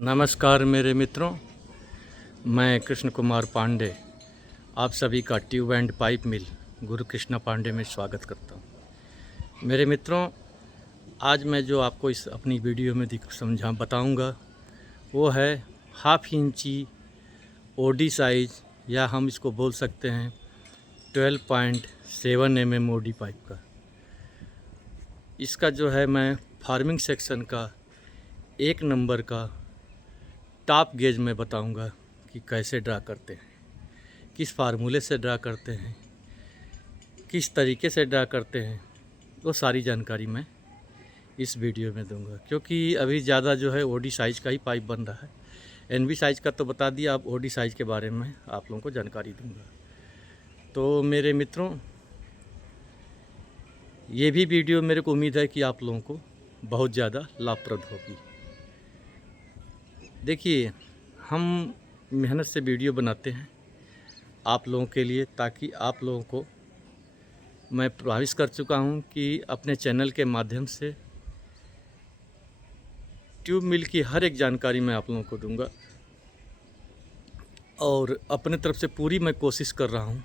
नमस्कार मेरे मित्रों, मैं कृष्ण कुमार पांडे आप सभी का ट्यूब एंड पाइप मिल गुरु कृष्णा पांडे में स्वागत करता हूं। मेरे मित्रों, आज मैं जो आपको इस अपनी वीडियो में बताऊंगा वो है हाफ इंची ओडी साइज, या हम इसको बोल सकते हैं 12.7 mm ओडी पाइप का। इसका जो है मैं फार्मिंग सेक्शन का 1 नंबर का टॉप गेज में बताऊंगा कि कैसे ड्रा करते हैं, किस फार्मूले से ड्रा करते हैं, किस तरीके से ड्रा करते हैं, वो सारी जानकारी मैं इस वीडियो में दूंगा। क्योंकि अभी ज़्यादा जो है ओडी साइज़ का ही पाइप बन रहा है। एनवी साइज़ का तो बता दिया, अब ओडी साइज़ के बारे में आप लोगों को जानकारी दूंगा। तो मेरे मित्रों, ये भी वीडियो मेरे को उम्मीद है कि आप लोगों को बहुत ज़्यादा लाभप्रद होगी। देखिए, हम मेहनत से वीडियो बनाते हैं आप लोगों के लिए, ताकि आप लोगों को मैं प्रभावित कर चुका हूं कि अपने चैनल के माध्यम से ट्यूब मिल की हर एक जानकारी मैं आप लोगों को दूंगा, और अपने तरफ से पूरी मैं कोशिश कर रहा हूं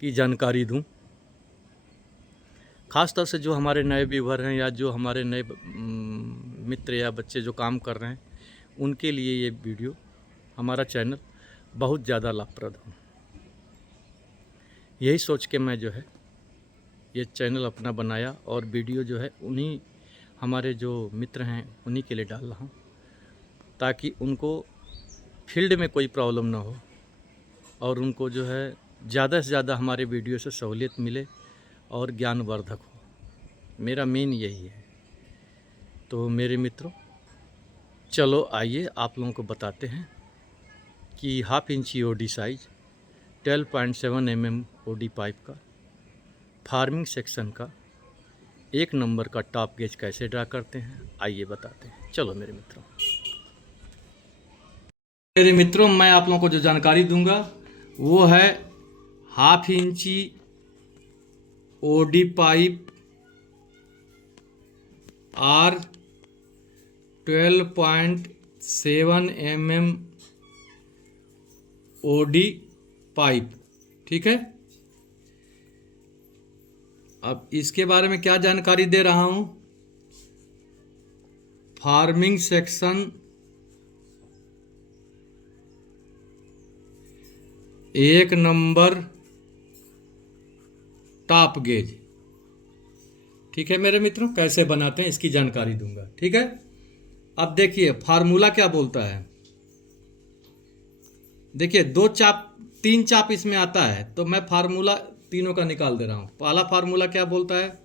कि जानकारी दूं। ख़ास तौर से जो हमारे नए व्यूअर हैं या जो हमारे नए मित्र या बच्चे जो काम कर रहे हैं, उनके लिए ये वीडियो, हमारा चैनल बहुत ज़्यादा लाभप्रद हो। यही सोच के मैं जो है ये चैनल अपना बनाया, और वीडियो जो है उन्हीं हमारे जो मित्र हैं उन्हीं के लिए डाल रहा हूँ, ताकि उनको फील्ड में कोई प्रॉब्लम ना हो और उनको जो है ज़्यादा से ज़्यादा हमारे वीडियो से सहूलियत मिले और ज्ञानवर्धक हो। मेरा मेन यही है। तो मेरे मित्रों, चलो आइए आप लोगों को बताते हैं कि हाफ इंची OD size 12.7 mm OD pipe का फार्मिंग सेक्शन का 1 नंबर का टॉप गेज कैसे ड्रा करते हैं। आइए बताते हैं। चलो मेरे मित्रों, मैं आप लोगों को जो जानकारी दूंगा वो है हाफ इंची OD pipe or 12.7 mm OD pipe. ठीक है, अब इसके बारे में क्या जानकारी दे रहा हूं। Farming section 1 number top gauge. ठीक है मेरे मित्रों, कैसे बनाते हैं इसकी जानकारी दूंगा। ठीक है, अब देखिए फार्मूला क्या बोलता है। देखिए 3 चाप इसमें आता है, तो मैं फार्मूला तीनों का निकाल दे रहा हूं। पहला फार्मूला क्या बोलता है,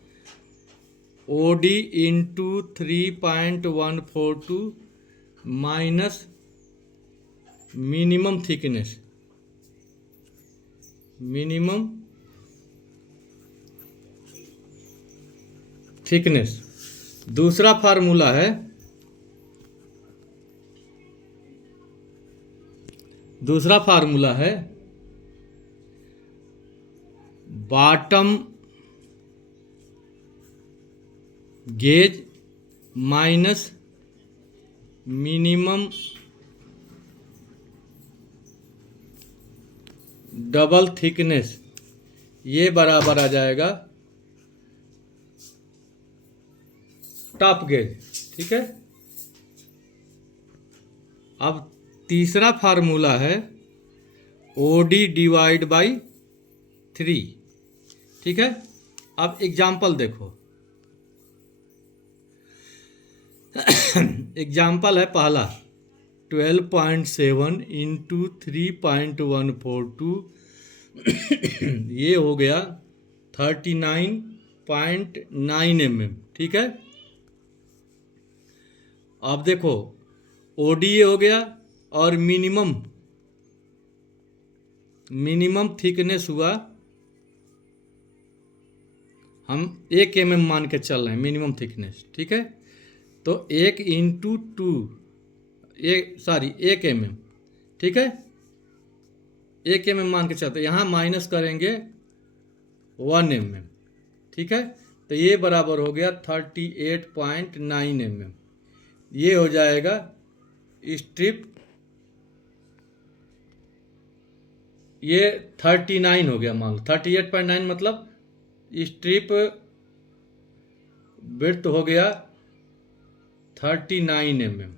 OD into 3.142 minus minimum thickness, दूसरा फार्मूला है bottom gauge minus minimum double thickness, ये बराबर आ जाएगा टॉप गेज। ठीक है, अब तीसरा फार्मूला है ओडी डिवाइड बाई 3। ठीक है, अब एग्जाम्पल देखो। एग्जाम्पल है पहला 12.7 इंटू 3.142, ये हो गया 39.9 mm। ठीक है, अब देखो ओडी हो गया और मिनिमम थिकनेस हुआ, हम 1 mm मान के चल रहे हैं मिनिमम थिकनेस। ठीक है, तो 1 इंटू 2 1 mm। ठीक है, 1 mm मान के चलते, यहाँ माइनस करेंगे 1 mm। ठीक है, तो ये बराबर हो गया 38.9 mm। ये हो जाएगा स्ट्रिप, ये 39 हो गया, मान लो 38.9 मतलब स्ट्रिप विड्थ हो गया 39 mm।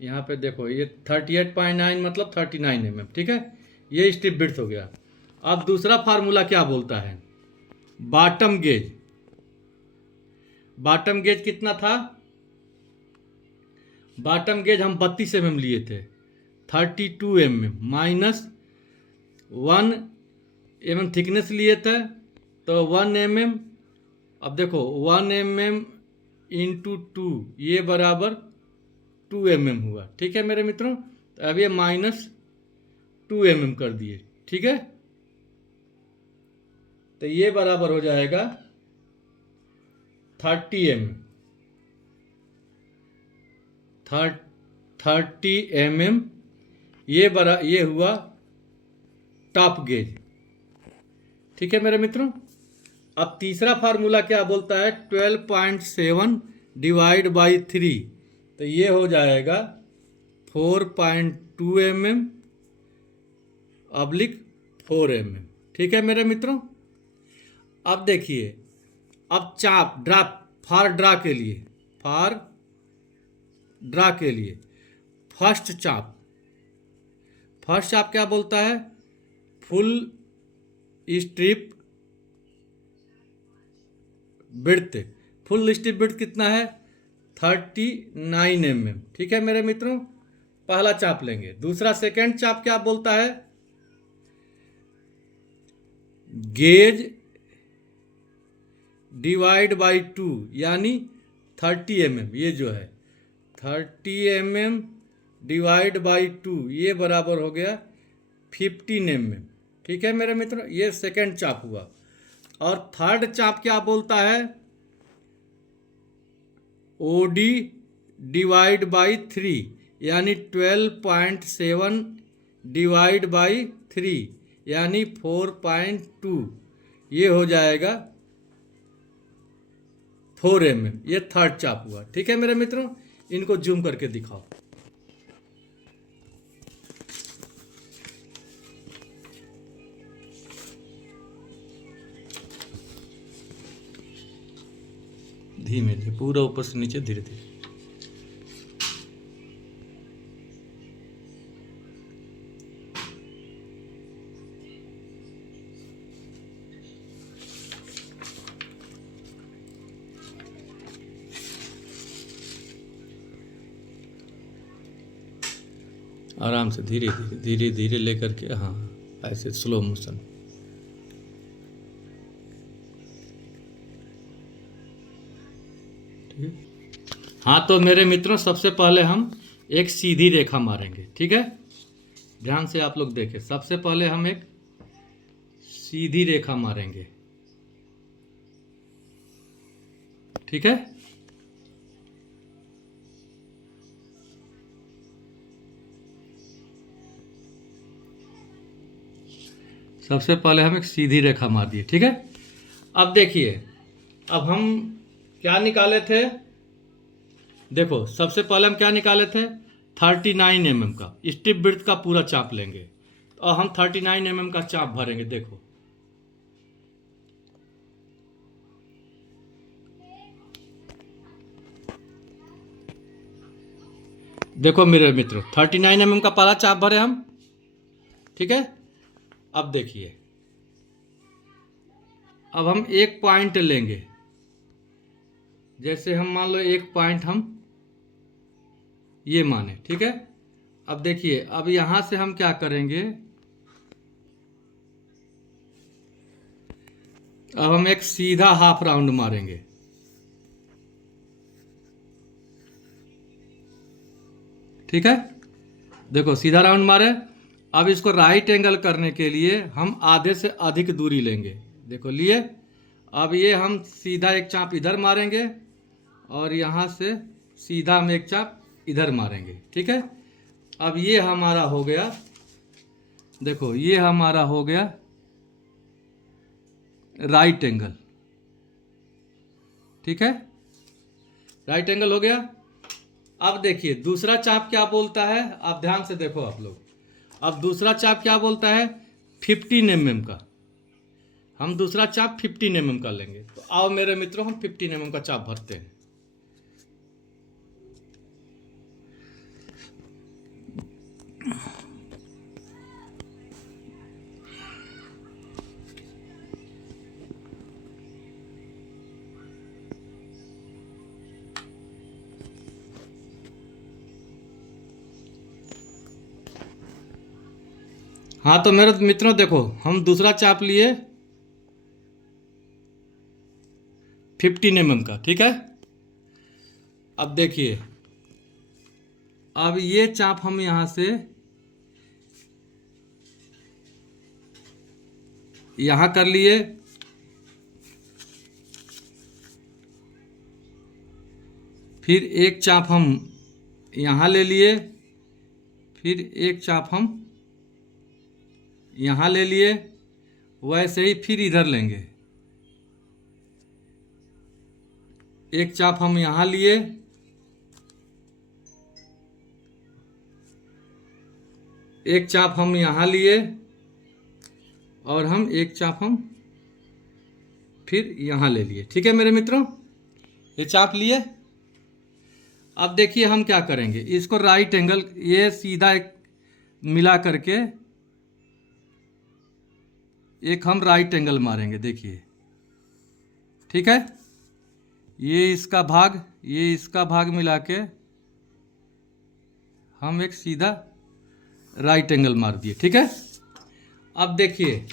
यहाँ पे देखो ये 38.9 मतलब 39 mm, ठीक है, ये स्ट्रिप विड्थ हो गया। अब दूसरा फार्मूला क्या बोलता है, बॉटम गेज। बॉटम गेज कितना था, बॉटम गेज हम 32 mm लिए थे, 32 mm माइनस 1 mm थिकनेस लिए थे तो 1 mm। अब देखो 1 mm इंटू 2 ये बराबर 2 mm हुआ, ठीक है मेरे मित्रों। तो अब ये माइनस 2 mm कर दिए, ठीक है। तो ये बराबर हो जाएगा 30 mm, 30 mm। ये हुआ टॉप गेज, ठीक है मेरे मित्रों। अब तीसरा फार्मूला क्या बोलता है, 12.7 डिवाइड बाई 3, तो ये हो जाएगा 4.2 mm ऑब्लिक 4 mm, ठीक है मेरे मित्रों। अब देखिए, अब चाप ड्रा, फार ड्रा के लिए फर्स्ट चाप क्या बोलता है, full strip width. Full strip width कितना है, 39 mm, ठीक है मेरे मित्रों। पहला चाप लेंगे। दूसरा सेकंड चाप क्या बोलता है, गेज डिवाइड बाई 2 यानी 30 mm, ये जो है 30 mm डिवाइड बाई 2 ये बराबर हो गया 15 mm, ठीक है मेरे मित्रों। ये सेकंड चाप हुआ। और थर्ड चाप क्या बोलता है, ओडी डिवाइड बाई 3 यानी 12.7 डिवाइड बाई 3 यानी 4.2, ये हो जाएगा 4 mm। ये थर्ड चाप हुआ, ठीक है मेरे मित्रों। इनको जूम करके दिखाओ। धीमे धीमे, पूरा ऊपर से नीचे धीरे धीरे। आराम से धीरे धीरे धीरे धीरे लेकर के, हाँ ऐसे स्लो मोशन। ठीक है। हाँ तो मेरे मित्रों, सबसे पहले हम एक सीधी रेखा मारेंगे, ठीक है। ध्यान से आप लोग देखें। सबसे पहले हम एक सीधी रेखा मारेंगे, ठीक है। सबसे पहले हम एक सीधी रेखा मार दिए, ठीक है। अब देखिए, अब हम क्या निकाले थे, देखो सबसे पहले हम क्या निकाले थे, 39 mm का स्ट्रिप विड्थ का पूरा चाप लेंगे और हम 39 mm का चाप भरेंगे। देखो देखो मेरे मित्रों, 39 mm का पहला चाप भरे हम, ठीक है। अब देखिए, अब हम एक पॉइंट लेंगे। जैसे हम मान लो एक पॉइंट हम ये माने, ठीक है। अब देखिए, अब यहां से हम क्या करेंगे, अब हम एक सीधा हाफ राउंड मारेंगे, ठीक है। देखो सीधा राउंड मारे। अब इसको राइट एंगल करने के लिए हम आधे से अधिक दूरी लेंगे। देखो लिए। अब ये हम सीधा एक चाप इधर मारेंगे और यहाँ से सीधा हम एक चाप इधर मारेंगे, ठीक है। अब ये हमारा हो गया, देखो ये हमारा हो गया राइट एंगल, ठीक है, राइट एंगल हो गया। अब देखिए दूसरा चाप क्या बोलता है, आप ध्यान से देखो आप लोग। अब दूसरा चाप क्या बोलता है, 15 mm का। हम दूसरा चाप 15 mm का लेंगे। तो आओ मेरे मित्रों, हम 15 mm का चाप भरते हैं। हाँ तो मेरे मित्रों देखो, हम दूसरा चाप लिए 15 mm का, ठीक है। अब देखिए, अब ये चाप हम यहां से यहां कर लिए, फिर एक चाप हम यहां ले लिए, फिर एक चाप हम यहां ले लिए, वैसे ही फिर इधर लेंगे। एक चाप हम यहां लिए, एक चाप हम यहां लिए, और हम एक चाप हम फिर यहां ले लिए। ठीक है मेरे मित्रों, ये चाप लिए। अब देखिए हम क्या करेंगे, इसको राइट एंगल, ये सीधा एक मिला करके एक हम राइट एंगल मारेंगे। देखिए, ठीक है, ये इसका भाग, ये इसका भाग मिला के हम एक सीधा राइट एंगल मार दिए। ठीक है, अब देखिए,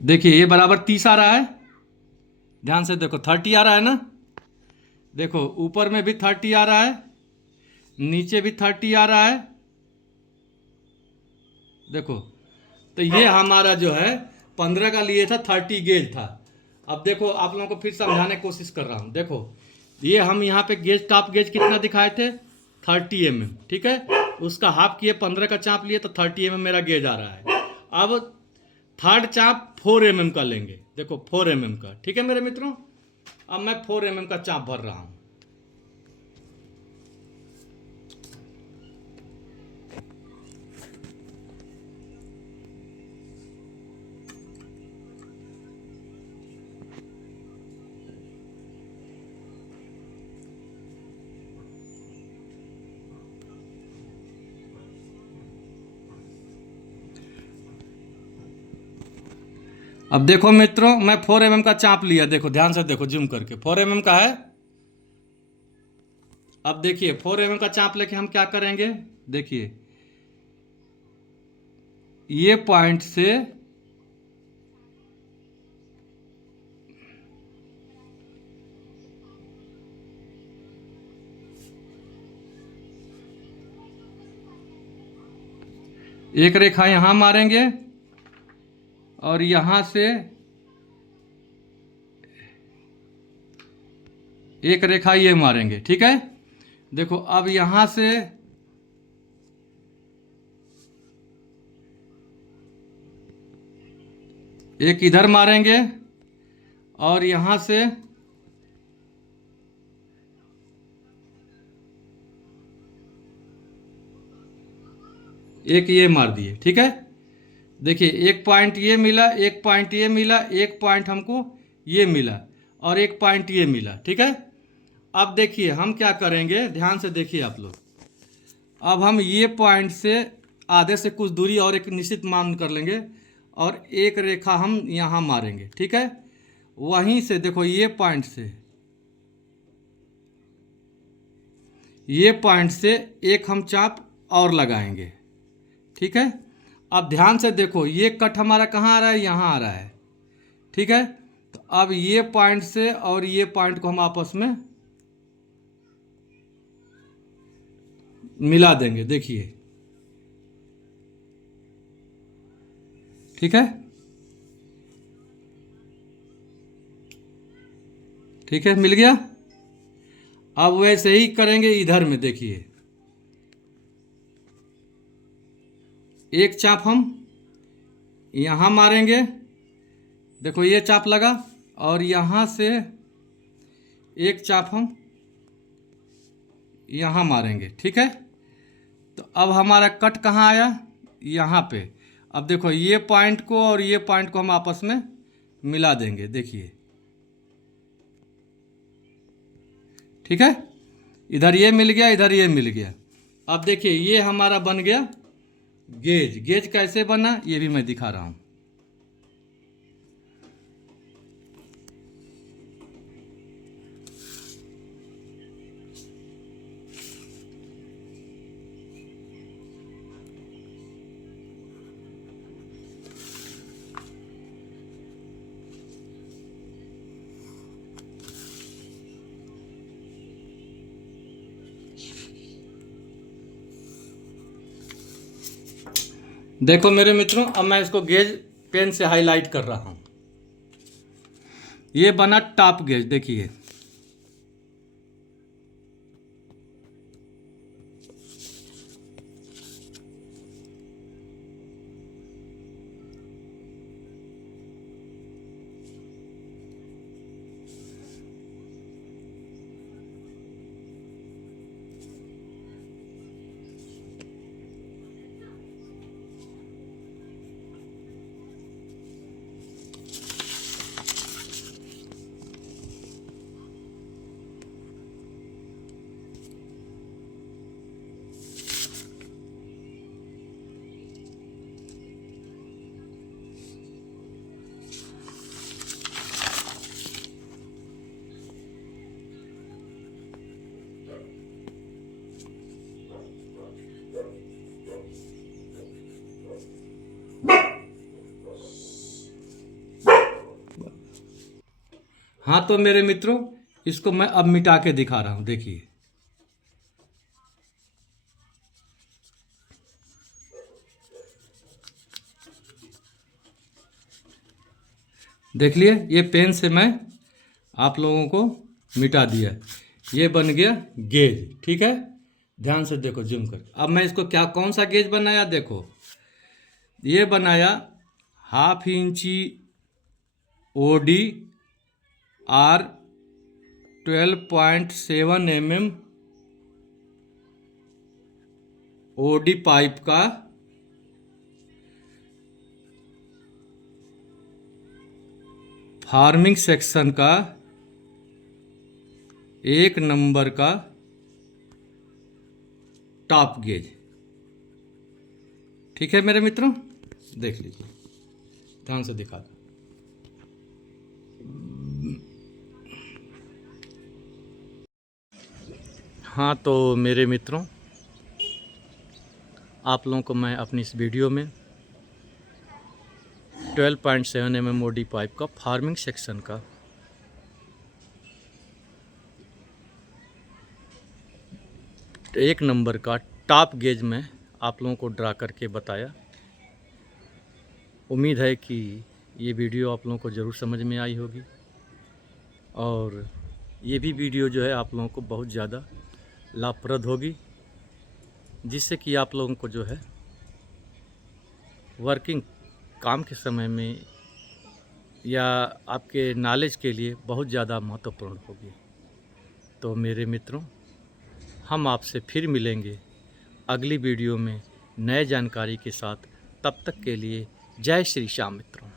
देखिए ये बराबर 30 आ रहा है। ध्यान से देखो, 30 आ रहा है ना। देखो ऊपर में भी 30 आ रहा है, नीचे भी 30 आ रहा है। देखो, तो ये हमारा जो है 15 का लिए था, 30 गेज था। अब देखो आप लोगों को फिर समझाने की कोशिश कर रहा हूँ। देखो ये हम यहाँ पे गेज, टॉप गेज कितना दिखाए थे, 30 mm, ठीक है। उसका हाफ किए, 15 का चाप लिए तो 30 mm मेरा गेज आ रहा है। अब थर्ड चाप 4 mm का लेंगे। देखो 4 mm का, ठीक है मेरे मित्रों। अब मैं 4 mm का चाप भर रहा हूँ। अब देखो मित्रों, मैं 4 mm का चाप लिया। देखो ध्यान से देखो, जूम करके 4 mm का है। अब देखिए 4 mm का चाप लेके हम क्या करेंगे, देखिए ये पॉइंट से एक रेखा यहां मारेंगे और यहां से एक रेखा ये मारेंगे। ठीक है, देखो अब यहां से एक इधर मारेंगे और यहां से एक ये मार दिए। ठीक है, देखिए एक पॉइंट ये मिला, एक पॉइंट ये मिला, एक पॉइंट हमको ये मिला और एक पॉइंट ये मिला। ठीक है, अब देखिए हम क्या करेंगे, ध्यान से देखिए आप लोग। अब हम ये पॉइंट से आधे से कुछ दूरी और एक निश्चित मान कर लेंगे और एक रेखा हम यहाँ मारेंगे। ठीक है, वहीं से देखो ये पॉइंट से, ये पॉइंट से एक हम चाप और लगाएंगे। ठीक है, अब ध्यान से देखो, ये कट हमारा कहाँ आ रहा है, यहाँ आ रहा है। ठीक है, तो अब ये पॉइंट से और ये पॉइंट को हम आपस में मिला देंगे। देखिए, ठीक है, ठीक है, मिल गया। अब वैसे ही करेंगे इधर में। देखिए एक चाप हम यहाँ मारेंगे, देखो ये चाप लगा, और यहाँ से एक चाप हम यहाँ मारेंगे, ठीक है। तो अब हमारा कट कहाँ आया, यहाँ पे। अब देखो ये पॉइंट को और ये पॉइंट को हम आपस में मिला देंगे, देखिए, ठीक है। इधर ये मिल गया, इधर ये मिल गया। अब देखिए ये हमारा बन गया गेज। गेज कैसे बना ये भी मैं दिखा रहा हूँ। देखो मेरे मित्रों, अब मैं इसको गेज पेन से हाईलाइट कर रहा हूं। ये बना टॉप गेज, देखिए। हाँ तो मेरे मित्रों, इसको मैं अब मिटा के दिखा रहा हूं, देखिए। देख लिए, ये पेन से मैं आप लोगों को मिटा दिया। ये बन गया गेज, ठीक है। ध्यान से देखो, जूम कर। अब मैं इसको क्या, कौन सा गेज बनाया, देखो। ये बनाया 1/2 इंची OD R 12.7 mm OD pipe का फार्मिंग सेक्शन का 1 नंबर का टॉप गेज, ठीक है मेरे मित्रों। देख लीजिए, ध्यान से दिखा दो। हाँ तो मेरे मित्रों, आप लोगों को मैं अपनी इस वीडियो में 12.7 mm OD पाइप का फार्मिंग सेक्शन का एक नंबर का टॉप गेज में आप लोगों को ड्रा करके बताया। उम्मीद है कि ये वीडियो आप लोगों को ज़रूर समझ में आई होगी, और ये भी वीडियो जो है आप लोगों को बहुत ज़्यादा लाभप्रद होगी, जिससे कि आप लोगों को जो है वर्किंग काम के समय में या आपके नॉलेज के लिए बहुत ज़्यादा महत्वपूर्ण होगी। तो मेरे मित्रों, हम आपसे फिर मिलेंगे अगली वीडियो में नए जानकारी के साथ। तब तक के लिए जय श्री श्याम मित्रों।